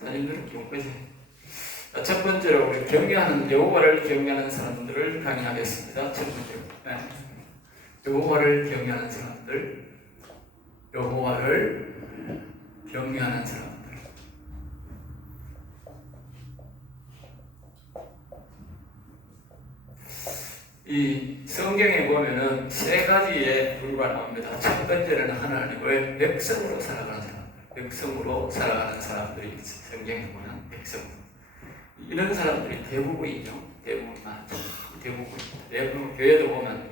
사진들은 좀 그지. 첫 번째로 우리 경외하는 여호와를 경외하는 사람들을 강의하겠습니다. 첫 번째로 여호와를 경외하는 사람들, 여호와를 경외하는 사람들. 이 성경에 보면은 세 가지의 불과 나옵니다. 첫 번째는 하나님의 백성으로 살아가는 사람들, 백성으로 살아가는 사람들이 성경에 보면 백성. 이런 사람들이 대부분이죠. 대부분 교회도 보면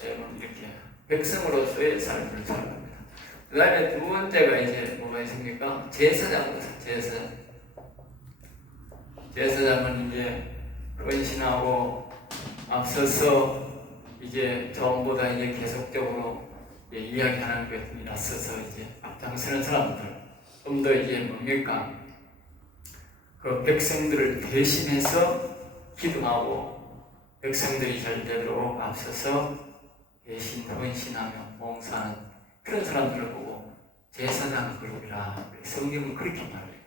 대부분 이렇게 백성으로서의 삶을 살아갑니다. 그 다음에 두 번째가 이제 뭐가 있습니까? 제사장입니다. 제사장은 이제 헌신하고 앞서서 이제 전보다 이제 계속적으로 이야기하는 것이 앞서서 이제 앞장서는 사람들, 좀 더 이제 뭡니까? 그 백성들을 대신해서 기도하고 백성들이 잘 되도록 앞서서 대신 헌신하며 봉사하는 그런 사람들을 보고 제사장 그룹이라 성경은 그렇게 말해요.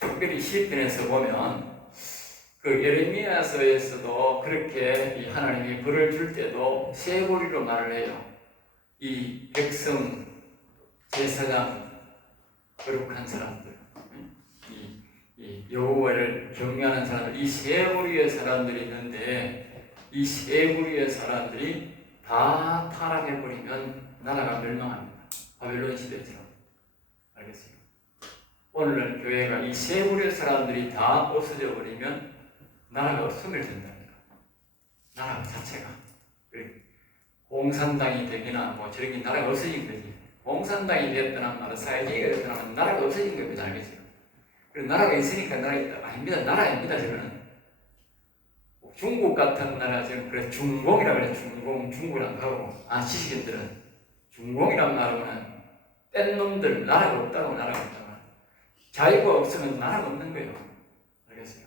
특별히 시편에서 보면 그 예레미야서에서도 그렇게 이 하나님이 벌을 줄 때도 세 고리로 말을 해요. 이 백성, 제사장, 거룩한 사람들, 이 여호와를 경외하는 사람들, 이 세 고리의 사람들이 있는데 이 세 고리의 사람들이 다 타락해버리면 나라가 멸망합니다. 바벨론 시대처럼. 알겠어요? 오늘날 교회가 이 세 고리의 사람들이 다 없어져 버리면 나라가 소멸된답니다. 나라 자체가. 공산당이 되기나 뭐 저렇게 나라가 없어진 거지. 공산당이 되었거나 말은 사회주의가 되었거나 나라가 없어진 겁니다. 알겠어요? 그리고 나라가 있으니까 나라가 아닙니다. 나라 아닙니다. 저는 중국 같은 나라 지금 그래 중공이라고 그래. 중국이라고 하고 지식인들은 중공이라고 말하면 뺀 놈들 나라가 없다고 나라가 없다고. 자유가 없으면 나라가 없는 거예요. 알겠어요?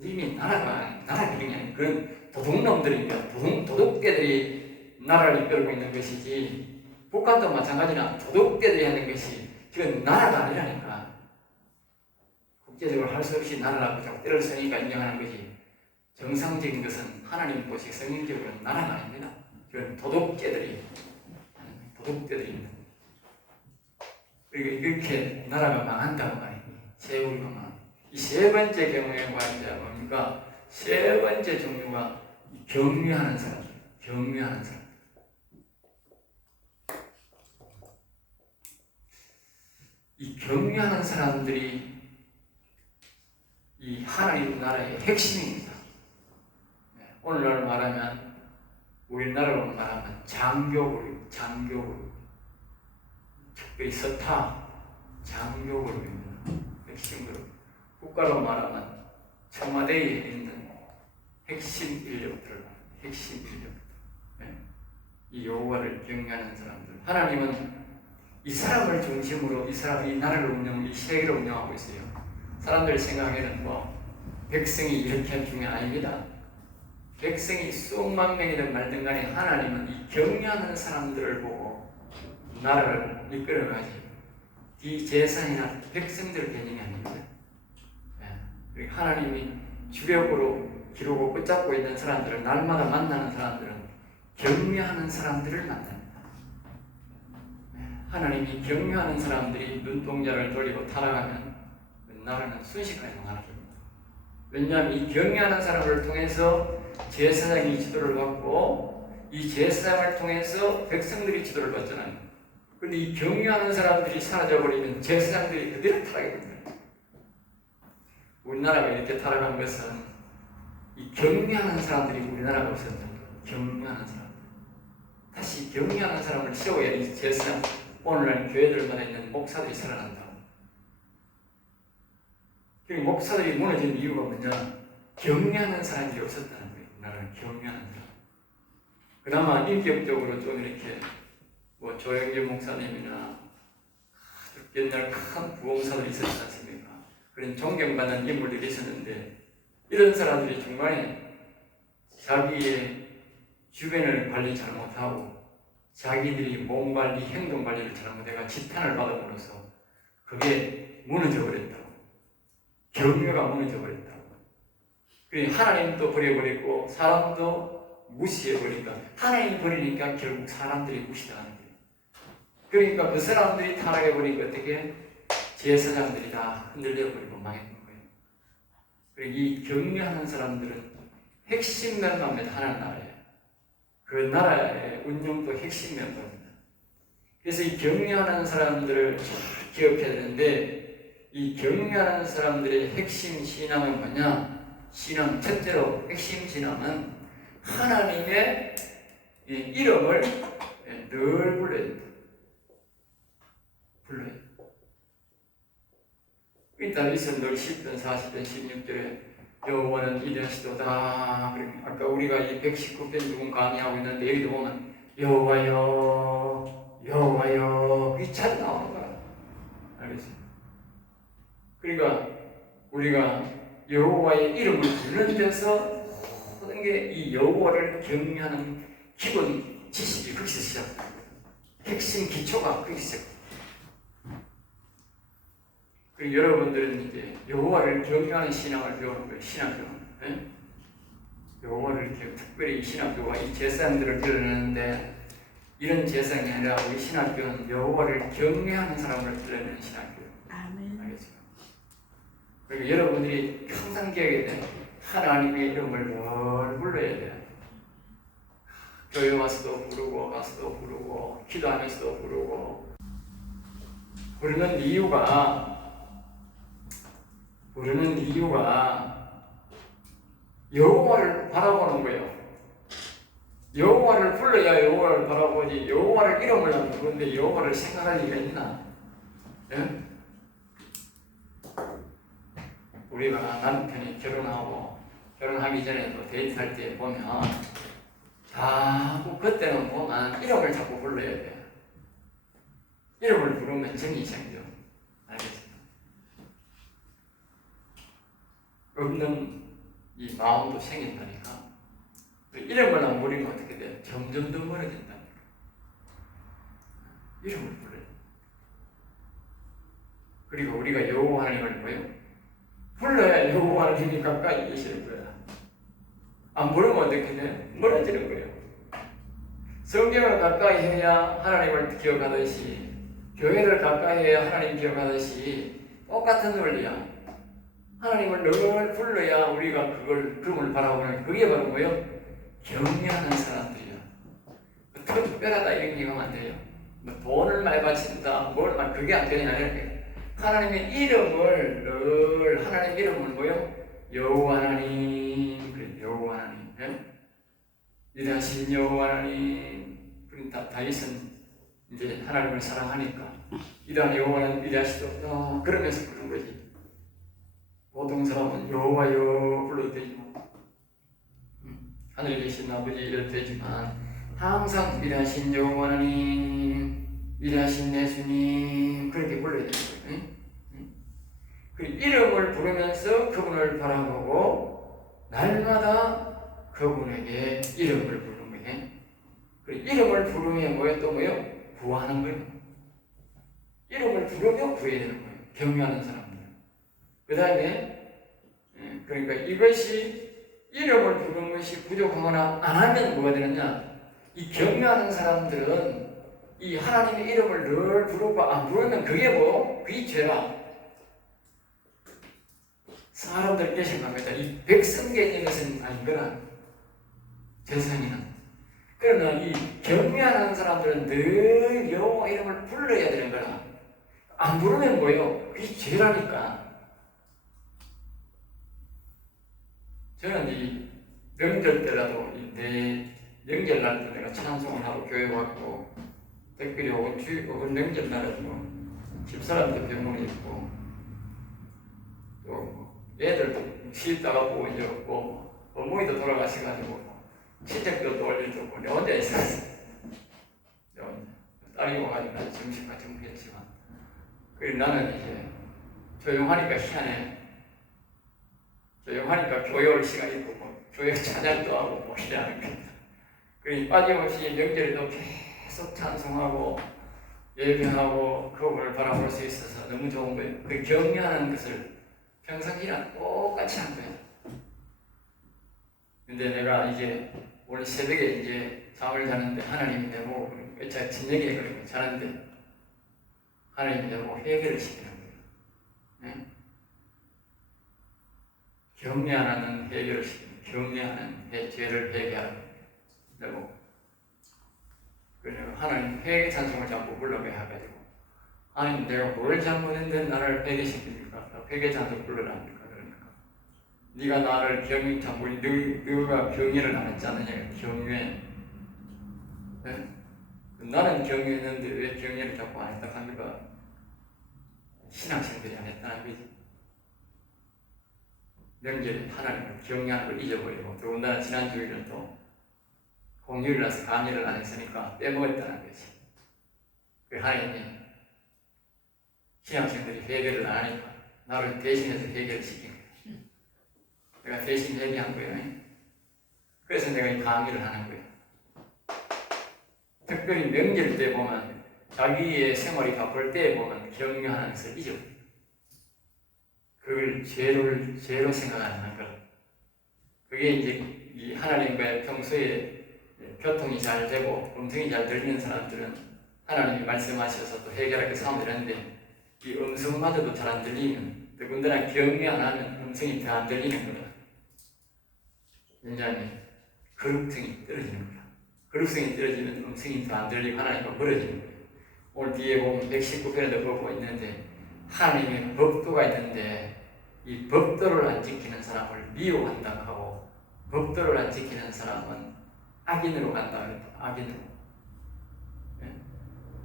이미 나라가 그게 아니고 그런 도둑놈들이며 도둑개들이 나라를 이끌고 있는 것이지 북한도 마찬가지나 도둑개들이 하는 것이 지금 나라가 아니라니까. 국제적으로 할 수 없이 나라라고 자꾸 때를 쓰니까 인정하는 거지. 정상적인 것은 하나님 보시 성경적으로는 나라가 아닙니다. 그건 도둑개들이 있는. 그리고 이렇게 나라가 망한다고 말이에요. 세월이가 망. 이 세 번째 경우에 관자 뭡니까? 세 번째 종류가 경외하는 사람. 이 경외하는 사람들이 이 하나님 나라의 핵심입니다. 오늘날 말하면 우리나라로 말하면 장교그룹, 특별히 서타 장교그룹입니다. 핵심 그룹. 국가로 말하면 청와대에 있는 핵심 인력들. 이 여호와를 경외하는 사람들. 하나님은 이 사람을 중심으로 이 나라를 이 세계를 운영하고 있어요. 사람들 생각에는 백성이 이렇게 중요한 아닙니다. 백성이 수억만 명이든 말든 간에 하나님은 이 경외하는 사람들을 보고 나라를 이끌어가지 이 재산이나 백성들 개념이 아닙니다. 그리고 하나님이 주력으로 기르고 붙잡고 있는 사람들을 날마다 만나는 사람들은 경외하는 사람들을 만납니다. 하나님이 경외하는 사람들이 눈동자를 돌리고 타락하면 나라는 순식간에 망하는 겁니다. 왜냐하면 이 경외하는 사람을 통해서 제사장이 지도를 받고 이 제사장을 통해서 백성들이 지도를 받잖아요. 그런데 이 경외하는 사람들이 사라져버리면 제사장들이 그대로 타락해 버립니다. 우리나라가 이렇게 타락한 것은 이 경외하는 사람들이 우리나라가 없었던 거예요. 경외하는 사람들. 다시 경외하는 사람을 세워야 이 제사장, 오늘날 교회들마다 있는 목사들이 살아난다. 그리고 목사들이 무너진 이유가 뭐냐? 경외하는 사람들이 없었다는 거예요. 나라는 경외하는 사람. 그나마 인격적으로 좀 이렇게 조영길 목사님이나 옛날 큰 부흥사들이 있었지 않습니까? 그런 존경받는 인물들이 있었는데 이런 사람들이 중간에 자기의 주변을 관리 잘못하고 자기들이 몸 관리, 행동 관리를 잘못해가 지탄을 받음으로써 그게 무너져 버렸다고. 격려가 무너져 버렸다고. 그러니 하나님도 버려버리고 사람도 무시해버리니까 하나님이 버리니까 결국 사람들이 무시당하는 거예요. 그러니까 그 사람들이 타락해버리니까 어떻게 제사장들이 다 흔들려버리고 망했는 거예요. 그리고 이 격려하는 사람들은 핵심 멤버입니다. 하나님 나라에. 그 나라의 운영도 핵심 멤버입니다. 그래서 이 격려하는 사람들을 잘 기억해야 되는데 이 격려하는 사람들의 핵심 신앙은 뭐냐? 신앙 첫째로 핵심 신앙은 하나님의 이름을 늘 불러야 된다. 불러야 된다. 다윗은 늘 10편, 40편, 16절에 여호와는 위대하시도다. 아까 우리가 이 119편 누군 강의하고 있는데 여기도 보면 여호와여 여호와여 이 잘 나오는 거야. 알겠어요? 그러니까 우리가 여호와의 이름을 부르는 데서 모든 게 이 여호와를 경외하는 기본 지식이 거기서 시작돼요. 핵심 기초가 거기서 시작돼요. 그리고 여러분들은 이제 여호와를 경외하는 신앙을 배우는 거예요. 신앙교는. 네? 여호와를 이렇게 특별히 이 신학교가 이 제사장들을 드러내는데 이런 제사장이 아니라 우리 신학교는 여호와를 경외하는 사람을 드러내는 신학교예요. 아멘. 알겠습니다. 그리고 여러분들이 항상 기억해야 돼요. 하나님의 이름을 늘 불러야 돼요. 교회 와서도 부르고 가서도 부르고 기도하면서도 부르고 부르는 이유가 여호와를 바라보는 거예요. 여호와를 불러야 여호와를 바라보지 여호와를 이름을 안 부르는데 여호와를 생각할 리가 있나? 예? 우리가 남편이 결혼하기 전에도 데이트할 때 보면 다 그때는 보면 이름을 자꾸 불러야 돼요. 이름을 부르면 정이 생겨. 알겠습니다. 없는 이 마음도 생긴다니까. 이름을 안 부르면 어떻게 돼요? 점점 더 멀어진다니까. 이름을 불러요. 그리고 우리가 여호와 하나님을 뭐예요? 불러야 여호와 하나님이 가까이 계시는 거야. 안 부르면 어떻게 돼요? 멀어지는 거예요. 성경을 가까이 해야 하나님을 기억하듯이 교회를 가까이 해야 하나님 기억하듯이 똑같은 논리야. 하나님을 늘 불러야 우리가 그걸 바라보는 그게 바로 뭐예요? 경외하는 사람들이야. 특별하다 이런 얘기하면 안 돼요. 뭐 돈을 많이 바친다, 그게 안 되냐. 하나님의 이름을 늘 하나님의 이름을 뭐요? 여호와 하나님, 그래 여호와 하나님, 위대하신 여호와 하나님. 그러니까 다윗은 이제 하나님을 사랑하니까 이단 여호와는 위대하시다. 그러면서 부른 거지. 보통 사람은 여호와여 불러도 되지만 하늘에 계신 아버지 이래도 되지만 항상 위대하신 여호와 하나님, 위대하신 예수님 그렇게 불러야 되는 거예요. 그 이름을 부르면서 그분을 바라보고 날마다 그분에게 이름을 부르는 거예요. 그 이름을 부르면 뭐예요? 또 뭐예요? 구하는 거예요. 이름을 부르면 구해야 되는 거예요. 경외하는 사람들. 그 다음에 그러니까 이것이 이름을 부르는 것이 부족하거나 안 하면 뭐가 되느냐? 이 경외하는 사람들은 이 하나님의 이름을 늘 부르고 안 부르면 그게 뭐? 그게 죄라. 사람들께 생각합니다. 이 백성계인 것은 아니거나 세상에는. 그러나 이 경외하는 사람들은 늘 여호와 이름을 불러야 되는 거라. 안 부르면 뭐예요? 그게 죄라니까. 저는 이 명절 때라도 내 명절날도 내가 찬송을 하고 교회 왔고 특별히 오늘 명절날에도 집사람도 병원에 있고 또 애들도 쉬다가 보고 이제 없고 어머니도 돌아가셔가지고 친척도 또 올려줬고 내가 혼자 있었어. 딸이 와가지고 나는 점심같이 먹겠지만 그리고 나는 이제 조용하니까 희한해. 조용하니까 교회 올 시간이 있고 교회 찬양도 하고 희한한 겁니다. 그러니 빠짐없이 명절에도 계속 찬송하고 예배하고 그걸 바라볼 수 있어서 너무 좋은 거예요. 그 경외하는 것을 평상시랑 똑같이 한 거예요. 근데 내가 이제 오늘 새벽에 이제 잠을 자는데 하나님이 내고 제가 저녁에 그렇게 자는데 하나님이 내고 회개를 시키는 거예요. 네? 경외하는 회개를 시키는 경외하는 죄를 회개하는 거고 그래서 하나님 회개 찬송을 자꾸 불러게 해가지고 하나님 내가 뭘 잘못했는데 나를 회개시킵니까? 회개 찬송 불러랍니까? 그러니까 네가 나를 경외 자꾸 너가 경외를 안 했지 않느냐? 경외 네? 나는 경외했는데 왜 경외를 자꾸 안 했다 합니까? 신앙생들이 안 했다는 거지. 명절에 하나님을 경외하는 걸 잊어버리고 더군다나 지난 주일은 또 공휴일이라서 감리를 안 했으니까 빼먹었다는 거지. 그 하나님이 신앙생들이 회개를 안 하니까 나를 대신해서 회개를 시킨 거야. 내가 대신 회개한 거예요. 그래서 내가 이 감리를 하는 거예요. 특별히 명절 때 보면 자기의 생활이 바쁠 때 보면 경외하는 것을 잊어버려요. 그걸 죄로 생각하는 것. 그게 이제 이 하나님과의 평소에 교통이 잘 되고 음성이 잘 들리는 사람들은 하나님이 말씀하셔서 또 해결할 싸움을 하는데 이 음성마저도 잘 안 들리면 더군다나 경외 안 하면 음성이 더 안 들리는 거다. 굉장히 거룩성이 떨어지는 거다. 거룩성이 떨어지면 음성이 더 안 들리고 하나님과 멀어지는 거예요. 오늘 뒤에 보면 119편에도 보고 있는데 하나님의 법도가 있는데 이 법도를 안 지키는 사람을 미워한다고 하고 법도를 안 지키는 사람은 악인으로 간다 그랬다. 악인으로.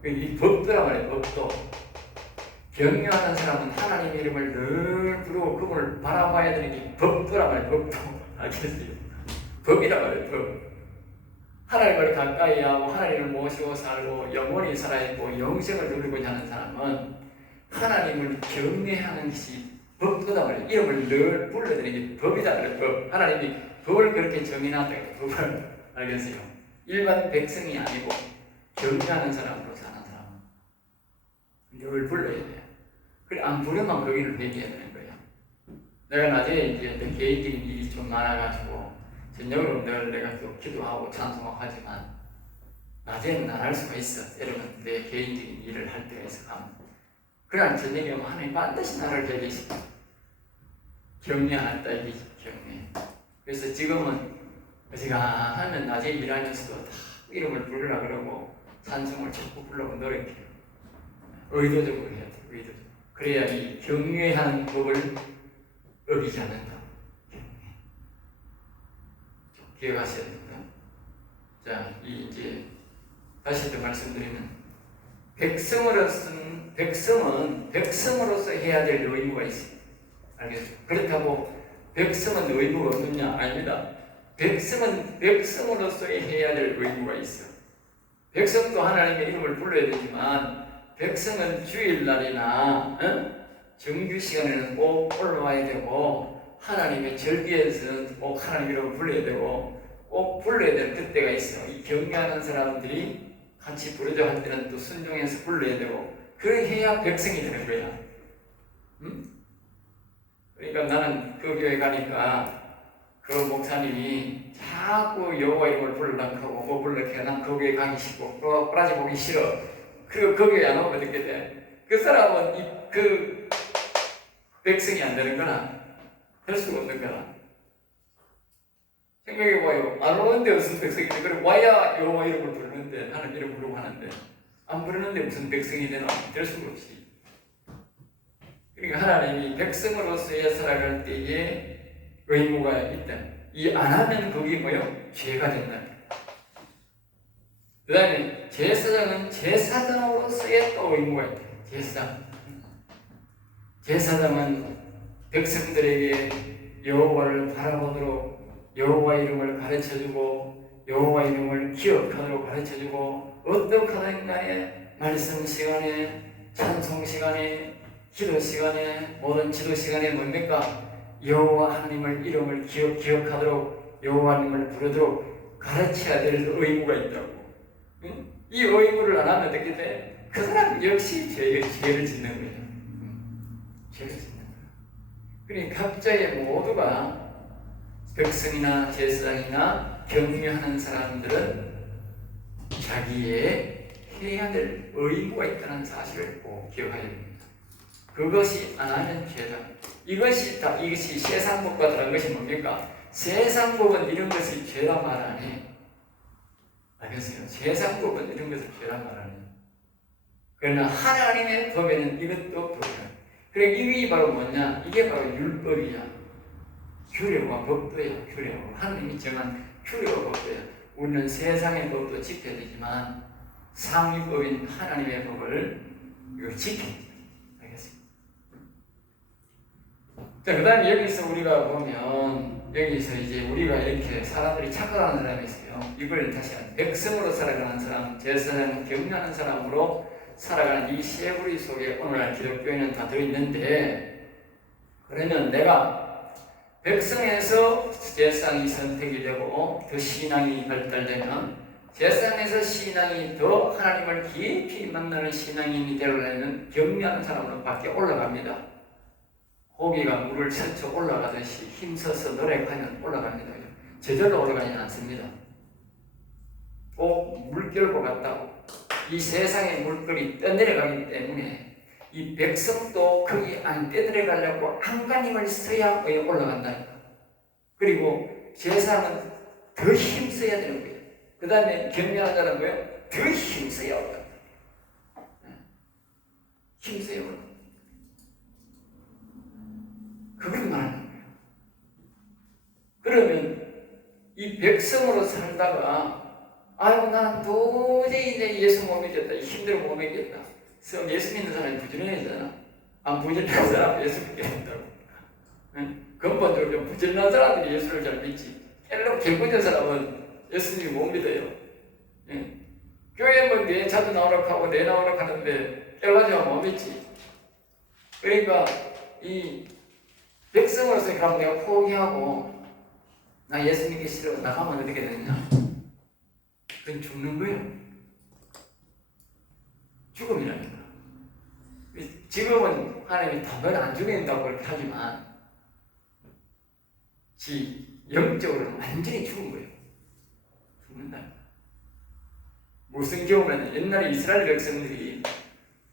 이 법도란 말이에요. 법도. 경외하는 사람은 하나님의 이름을 늘 부르고 그분을 바라봐야 되는 게 법도란 말이에요. 법도. 알겠어요? 법이란 말이에요. 법. 하나님을 가까이 하고 하나님을 모시고 살고 영원히 살아있고 영생을 누리고자 하는 사람은 하나님을 경외하는 것이 법도다 말이에요. 이름을 늘 불러드리는 게 법이다 말이에요. 법. 하나님이 법을 그렇게 정해놨다. 법을. 알겠어요? 일반 백성이 아니고 경외하는 사람으로 사는 사람. 늘 불러야 돼요. 그래 안 부르면 거기를 회개해야 되는 거예요. 내가 낮에 이제 내 개인적인 일이 좀 많아가지고 저녁으로 내가 또 기도하고 찬송하고 하지만 낮에는 안 할 수가 있어. 때로는 내 개인적인 일을 할 때가 있어 가면. 그러나 저녁에 오면 하나님 반드시 나를 회개시켜. 경외한다 이게 경외. 그래서 지금은 제가 하면 낮에 일하면서도 다 이름을 부르라 그러고 찬송을 자꾸 부르고 노력해요. 의도적으로 해야 돼. 의도적으로. 그래야 이 경외하는 법을 어기지 않는다. 기억하셔야 됩니다. 자, 이제 다시 또 말씀드리면 백성으로서 해야 될 의무가 있습니다. 알겠죠? 그렇다고 백성은 의무가 없느냐? 아닙니다. 백성은 백성으로서의 해야 될 의무가 있어. 백성도 하나님의 이름을 불러야 되지만 백성은 주일날이나 정규 시간에는 꼭 올라와야 되고 하나님의 절기에서는 꼭 하나님 이름을 불러야 되고 꼭 불러야 될 그때가 있어. 이 경외하는 사람들이 같이 부르자 할 때는 또 순종해서 불러야 되고 그래야 백성이 되는 거야. 그러니까 나는 그 교회 가니까 그 목사님이 자꾸 여호와 이름을 부르려고 하고 뭐 부르려고 해. 난 그 교회 가기 싫고 그 브라질 보기 싫어. 그 교회 안 오면 어떻게 돼? 그 사람은 그 백성이 안 되는 거나 될 수가 없는 거나 생각해봐요. 안 오는데 무슨 백성인데 그래 와야 여호와 이름을 부르는데 하나님 이름 부르고 하는데 안 부르는데 무슨 백성이 되나? 될 수가 없이. 그러니까 하나님이 백성으로서의 살아갈 때에 의무가 있다. 이 안 하면 그게 뭐요? 죄가 된다. 그 다음에 제사장은 제사장으로서의 또 의무가 있다. 제사장은 백성들에게 여호와를 바라보도록 여호와 이름을 가르쳐주고 여호와 이름을 기억하도록 가르쳐주고 어떻게 하든 간에 말씀 시간에 찬송 시간에 기도 시간에 모든 지도 시간에 뭡니까? 여호와 하나님을 이름을 기억하도록 여호와 하나님을 부르도록 가르쳐야 될 의무가 있다고. 응? 이 의무를 안 하면 어떻게 돼? 그 사람 역시 죄를 짓는 거예요. 죄를 짓는 거예요. 그러니까 각자의 모두가 백성이나 제사장이나 경유하는 사람들은 자기의 해야 될 의무가 있다는 사실을 꼭 기억해야 됩니다. 그것이 안 하면 죄다. 이것이 세상법과 다른 것이 뭡니까? 세상법은 이런 것을 죄라 말 안 해. 알겠어요? 세상법은 이런 것을 죄라 말 안 해. 그러나 하나님의 법에는 이것도 법이야. 그래, 이게 바로 뭐냐? 이게 바로 율법이야. 규례와 법도야. 규례와 하나님이 정한 규례와 법도야. 우리는 세상의 법도 지켜야 되지만 상위법인 하나님의 법을 이걸 지켜야 돼. 알겠습니다? 자, 그 다음에 여기서 우리가 보면 여기서 이제 우리가 이렇게 사람들이 착각하는 사람이 있어요. 이걸 다시 백성으로 살아가는 사람, 제사장 경유하는 사람으로 살아가는 이 세부리 속에 오늘날 기독교에는 다 들어있는데, 그러면 내가 백성에서 제사장이 선택이 되고 더 신앙이 발달되면 제사장에서 신앙이 더 하나님을 깊이 만나는 신앙인이 되려면 경유하는 사람으로 밖에 올라갑니다. 고기가 물을 스쳐 올라가듯이 힘써서 노력하면 올라갑니다. 저절로 올라가지는 않습니다. 꼭 물결과 같다고. 이 세상의 물결이 떠내려가기 때문에 이 백성도 거기 안 떠내려가려고 안간힘을 써야 올라간다니까. 그리고 제사는 더 힘써야 되는 거예요. 그 다음에 경륜하는 사람은 뭐예요? 더 힘써야 올라간다. 힘써야 올라간다. 그걸 말하는 거예요. 그러면 이 백성으로 살다가 아이고 나는 도저히 이제 예수 못 믿겠다. 힘들어 못 믿겠다. 그래서 예수 믿는 사람이 부지런해지잖아. 안 부지런한 사람은 예수 믿게 된다고. 근본적으로 좀 부지런한 사람들이 예수를 잘 믿지. 깨르고 개구된 사람은 예수님이 못 믿어요. 교회 뭐 내 자주 나오라고 하고 내 나오라고 하는데 깨가지고 못 믿지. 그러니까 이 백성으로서 그럼 내가 포기하고 나 예수 믿기 싫어 나가면 어떻게 되느냐? 그건 죽는 거예요. 죽음이라니까. 지금은 하나님이 너는 안 죽인다고 그렇게 하지만 영적으로는 완전히 죽은 거예요. 죽는다니까. 무슨 경우는 옛날에 이스라엘 백성들이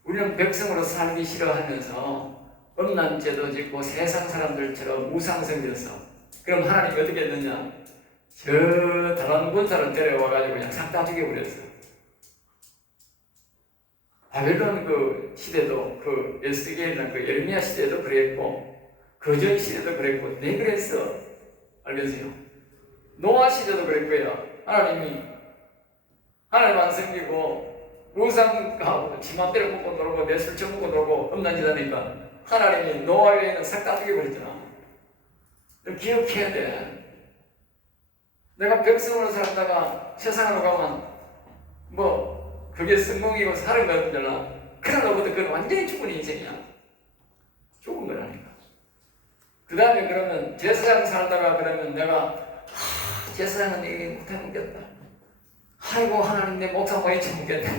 우리는 백성으로 살기 싫어하면서 음란죄도 짓고 세상 사람들처럼 무상성이었어. 그럼 하나님이 어떻게 했느냐? 저 다른 군사를 데려와가지고 그냥 싹 다 죽여버렸어. 바벨론 그 시대도 그 에스겔이나 그 예레미야 시대도 그랬고 그전 시대도 그랬고 왜 그랬어? 알겠어요? 노아 시대도 그랬고요. 하나님이 하나님 안 섬기고 우상하고 지 맘대로 먹고 놀고 내 술 처먹고 놀고 음란짓 하니까 하나님이 노아 외에는 싹 다 죽여버렸잖아. 기억해야 돼. 내가 백성으로 살다가 세상으로 가면 뭐 그게 성공이고 사는 거잖아. 그런 것보다 그건 완전히 죽은 인생이야. 죽은 거라니까. 그 다음에 그러면 제사장 살다가 그러면 내가 제사장은 이게 못해 먹겠다. 아이고 하나님 내 목사 많이 쳐먹겠다.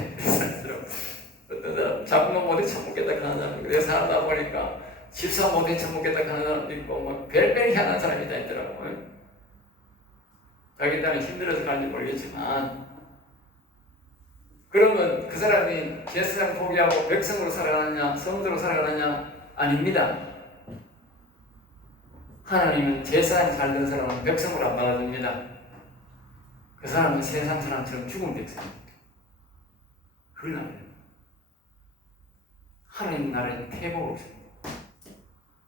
어떤 사람 잡으면 못해 쳐먹겠다 하는 사람. 그래서 살다 보니까 집사 못해 쳐먹겠다 하는 사람도 있고 뭐 별별 희한한 사람이 다 있더라고. 자기 딸은 힘들어서 가는지 모르겠지만 그러면 그 사람이 제사장 포기하고 백성으로 살아가느냐 성도로 살아가느냐? 아닙니다. 하나님은 제사장 살던 사람은 백성으로 안 받아줍니다. 그 사람은 세상 사람처럼 죽은 백성입니다. 그걸 알아요. 하나님 나라에는 태보가 없습니다.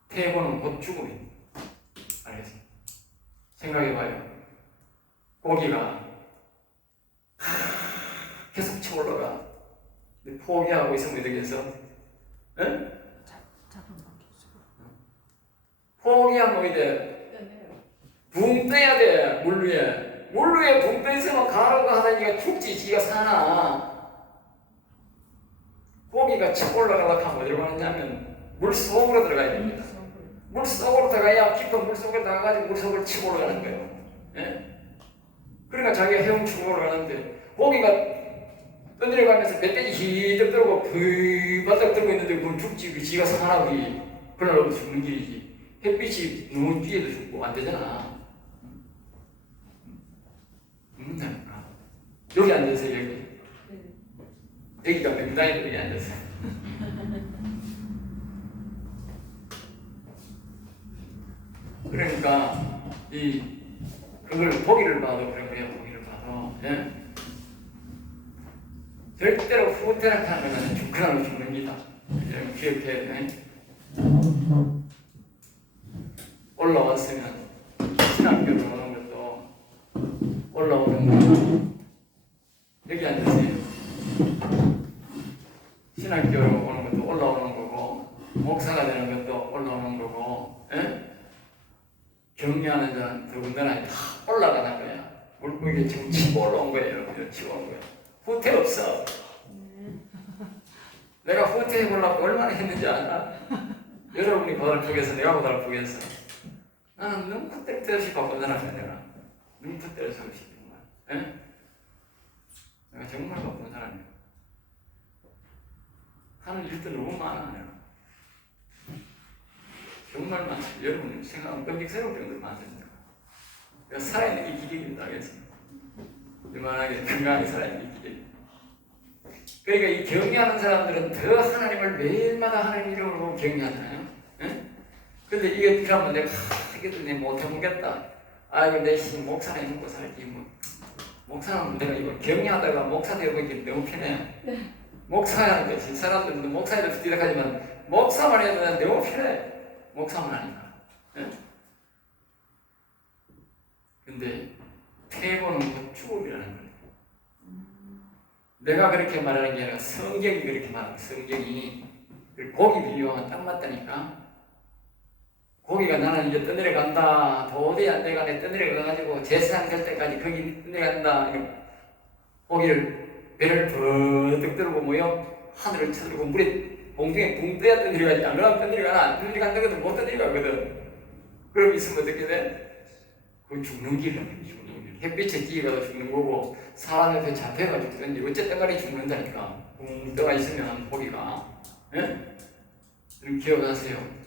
태보는 곧 죽음입니다. 알겠습니다. 생각해봐요. 고기가 계속 쳐 올라가. 포기하고 있으면 어떻게 해서? 포기하면 어떻게 돼? 붕 떠야 돼. 물 위에. 물 위에 붕 떠 있으면 가루가 하다니까 죽지. 지가 사나. 고기가 쳐 올라가려고 하면 어디로 가느냐면 물 속으로 들어가야 됩니다. 물 속으로 들어가야 깊은 물 속에 들어가가지고 물 속을 치고 올라가는 거예요. 예? 그러니까 자기가 헤엄치고 올라가는데 고기가 떠내려가면서 멧돼지 히덕 들고 바닥 들고 있는데 그건 죽지. 그 지가 살아나고 그날 죽는 길이지. 햇빛이 너무 뒤에도 죽고 안 되잖아. 여기 앉으세요. 여기. 여기가 명당에 여기 앉으세요. 그러니까 그걸 보기를 봐도 그런 거예요. 보기를 봐도. 예? 절대로 후퇴락하면 죽으라고 죽는다. 기억해야 돼. 올라왔으면 신학교로 오는 것도 올라오는 거. 여기 앉으세요. 신학교로 오는 것도 올라오는 거고, 목사가 되는 것도 올라오는 거고, 예? 격려하는 자는 더군다나 다 올라가는 거야. 물고기 지금 치고 올라온 거예요. 치고 온 거야. 후퇴 없어. 내가 후퇴해보려고 얼마나 했는지 알아? 여러분이 고달프겠어. 내가 고달프겠어. 나는 눈코 뗄 데 없이 바쁜 사람이야. 내가 눈코 뗄 데 없이 정말. 에? 내가 정말 바쁜 사람이야. 하는 일들 너무 많아. 내가. 정말 많아. 여러분 생각하면 끔찍스러울 정도로 많습니다. 내가 살아있는 게 기적입니다. 알겠습니다. 이만하게 건강하게 살아있는 게 기적입니다. 그러니까 이 경외하는 사람들은 더 하나님을 매일마다 하나님 이름으로 경외하잖아요. 근데 이게 그러면 내가 이게도 내 못해보겠다. 아이고 내 목사는 먹고 살지 뭐. 목사는 내가 이거 경외하다가 목사 되어보기 너무 편해. 목사라는 것이 사람들도 목사에도 뒤락하지만 목사만 해도 난 너무 편해. 목사만 하니까. 근데 퇴보는 곧 죽음이라는 거예요. 내가 그렇게 말하는 게 아니라 성경이 그렇게 말하는 거예요. 성경이 고기 비유하면 딱 맞다니까. 고기가 나는 이제 떠내려간다. 도저히 안 돼가네. 떠내려가가지고 제사장 될 때까지 거기 떠내려간다. 고기를 배를 버득 들고 모여 하늘을 쳐들고 물에 공중에 붕 떠야 떠내려가지. 안 그러면 떠내려가나? 안 떠내려간다거든. 못 떠내려가거든. 그럼 있으면 어떻게 돼? 그건 죽는 길이야. 죽는 길. 햇빛에 뛰어가도 죽는 거고 사람 옆에 잡혀가지고 죽든지 어쨌든 간에 죽는다니까. 붕 떠가 있으면 고기가. 예? 그럼 기억하세요.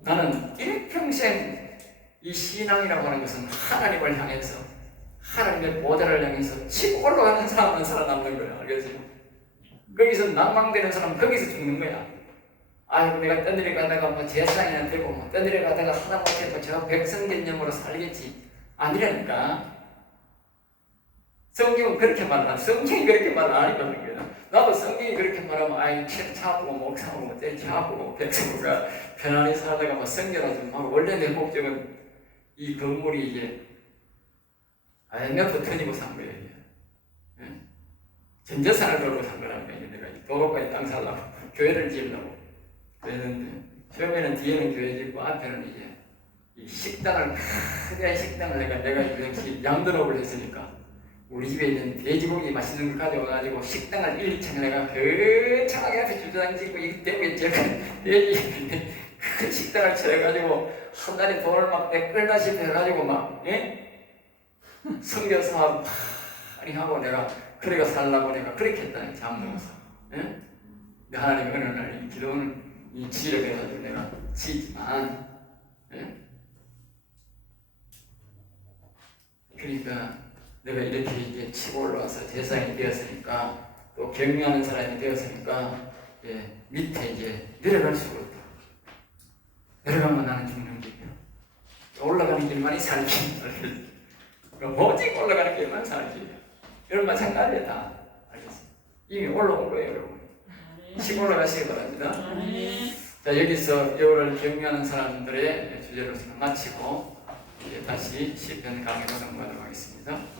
나는 일평생 이 신앙이라고 하는 것은 하나님을 향해서 하나님의 보좌를 향해서 치고 올라가는 사람만 살아남는 거야. 알겠어요? 거기서 낭망되는 사람은 거기서 죽는 거야. 아이고 내가 떠내려가다가 뭐 제사장이나 되고 뭐 떠내려가다가 하다못해 뭐 저 백성개념으로 살겠지. 아니라니까. 성경은 그렇게 말하나? 성경이 그렇게 말 안 하니까 그런 거야. 나도 성경이 그렇게 말하면 아이 책 차고 목사하고 뭐 때리 차고 백성부가 편안히 살다가 뭐 성결하지 뭐 원래 내 목적은 이 건물이 이제 IMF 터지고 산 거예요. 예? 전 재산을 걸고 산 거라니까. 내가 도로까지 땅 살라고 교회를 지으려고 그랬는데 처음에는 뒤에는 교회 짓고 앞에는 이제 이 식당을 크게 식당을 내가 역시 양도업을 했으니까. 우리 집에 있는 돼지고기 맛있는 걸 가져와가지고 식당을 1, 2층 내가 거창하게 앞에 주차장 짓고 이 대구에 제가 돼지 큰 식당을 차려가지고 한 달에 돈을 막 백불다시피 해가지고 막 예? 성교 사업 많이 하고 내가 그래가 살라고 내가 그렇게 했다니 잠들어서 예? 근데 하나님 어느 날 이 기도는 이 지혜를 해가지고 내가 지지만 예? 그러니까 내가 이렇게 이제 치고 올라와서 제사장이 되었으니까 또 경영하는 사람이 되었으니까 예, 밑에 이제 내려갈 수가 없다. 내려가면 나는 죽는 길이야. 올라가는 길만이 살기. 오직 올라가는 길만 살기. 여러분 마찬가지야 다. 알겠습니다. 이미 올라온 거예요 여러분. 치고 올라가시기 바랍니다. 자 여기서 여호와를 경외하는 사람들의 주제로서는 마치고 이제 다시 시편 강의로 넘어가도록 하겠습니다.